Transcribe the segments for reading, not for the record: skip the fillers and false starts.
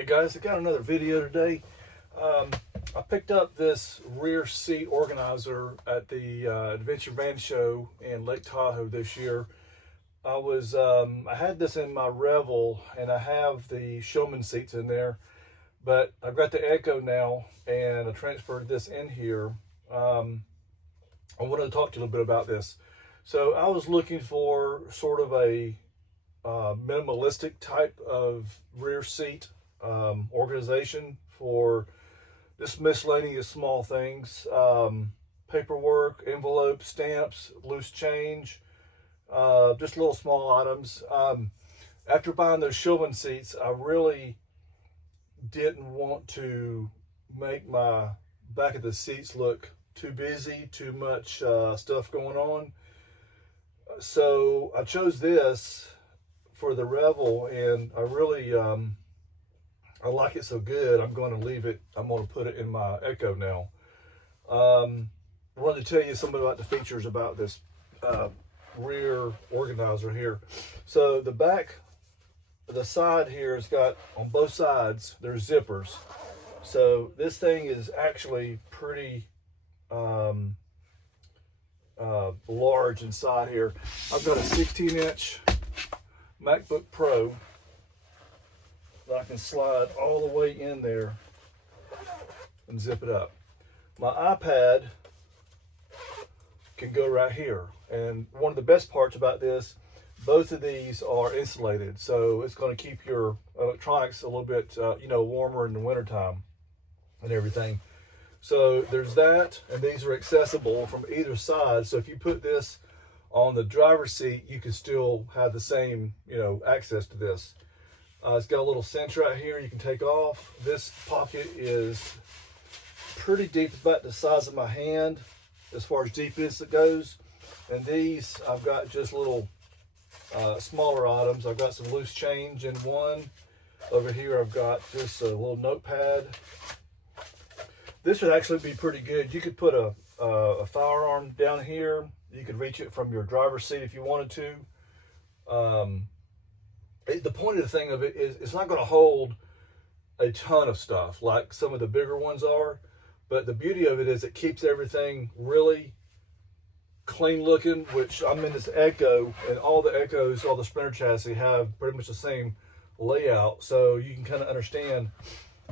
Hey guys, I got another video today. I picked up this rear seat organizer at the Adventure Van Show in Lake Tahoe this year. I had this in my Revel and I have the Showman seats in there, but I've got the Echo now and I transferred this in here. I wanted to talk to you a little bit about this. So I was looking for sort of a minimalistic type of rear seat organization for just miscellaneous small things, paperwork, envelopes, stamps, loose change, just little small items. After buying those Showman seats, I really didn't want to make my back of the seats look too busy, too much stuff going on. So I chose this for the Revel, and I really I like it so good. I'm going to leave it. I'm going to put it in my Echo now. I wanted to tell you something about the features about this rear organizer here. So the back, the side here has got, on both sides, there's zippers. So this thing is actually pretty large inside here. I've got a 16-inch MacBook Pro that I can slide all the way in there and zip it up. My iPad can go right here. And one of the best parts about this, both of these are insulated, so it's going to keep your electronics a little bit warmer in the wintertime and everything. So there's that, and these are accessible from either side. So if you put this on the driver's seat, you can still have the same, access to this. It's got a little cinch right here you can take off. This pocket is pretty deep, about the size of my hand as far as deepness it goes. And these, I've got just little smaller items. I've got some loose change in one. Over here I've got just a little notepad. This would actually be pretty good. You could put a firearm down here. You could reach it from your driver's seat if you wanted to. The point of the thing of it is it's not going to hold a ton of stuff like some of the bigger ones are, but the beauty of it is it keeps everything really clean looking, which I'm in this Echo, and all the Echoes, all the Sprinter chassis have pretty much the same layout, so you can kind of understand,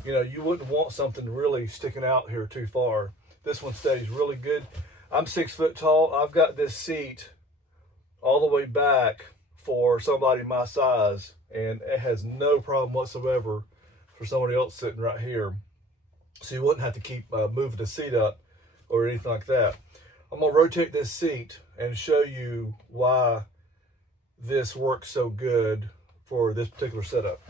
you wouldn't want something really sticking out here too far. This one stays really good. I'm 6 foot tall. I've got this seat all the way back for somebody my size, and it has no problem whatsoever for somebody else sitting right here. So you wouldn't have to keep moving the seat up or anything like that. I'm going to rotate this seat and show you why this works so good for this particular setup.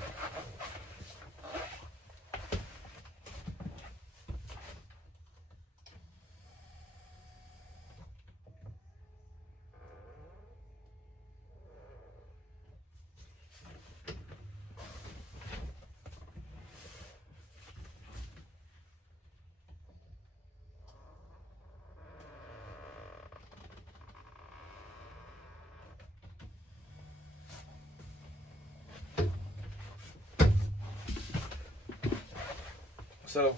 So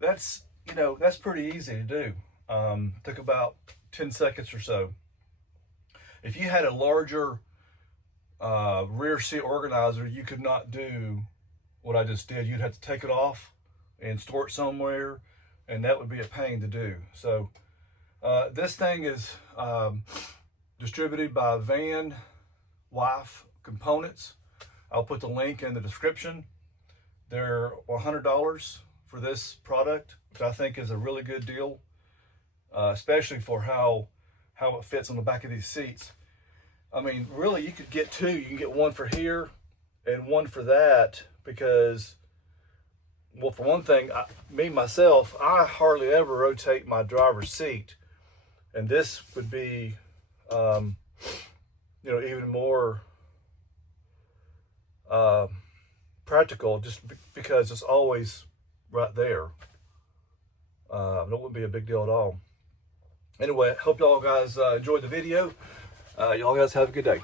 that's pretty easy to do. Took about 10 seconds or so. If you had a larger rear seat organizer, you could not do what I just did. You'd have to take it off and store it somewhere, and that would be a pain to do. So this thing is distributed by Van Wife Components. I'll put the link in the description. They're $100 for this product, which I think is a really good deal, especially for how it fits on the back of these seats. I mean, really, you could get two. You can get one for here and one for that, because, well, for one thing, myself, I hardly ever rotate my driver's seat, and this would be, even more practical, just because it's always right there. It wouldn't be a big deal at all. Anyway, hope y'all guys enjoyed the video. Y'all guys have a good day.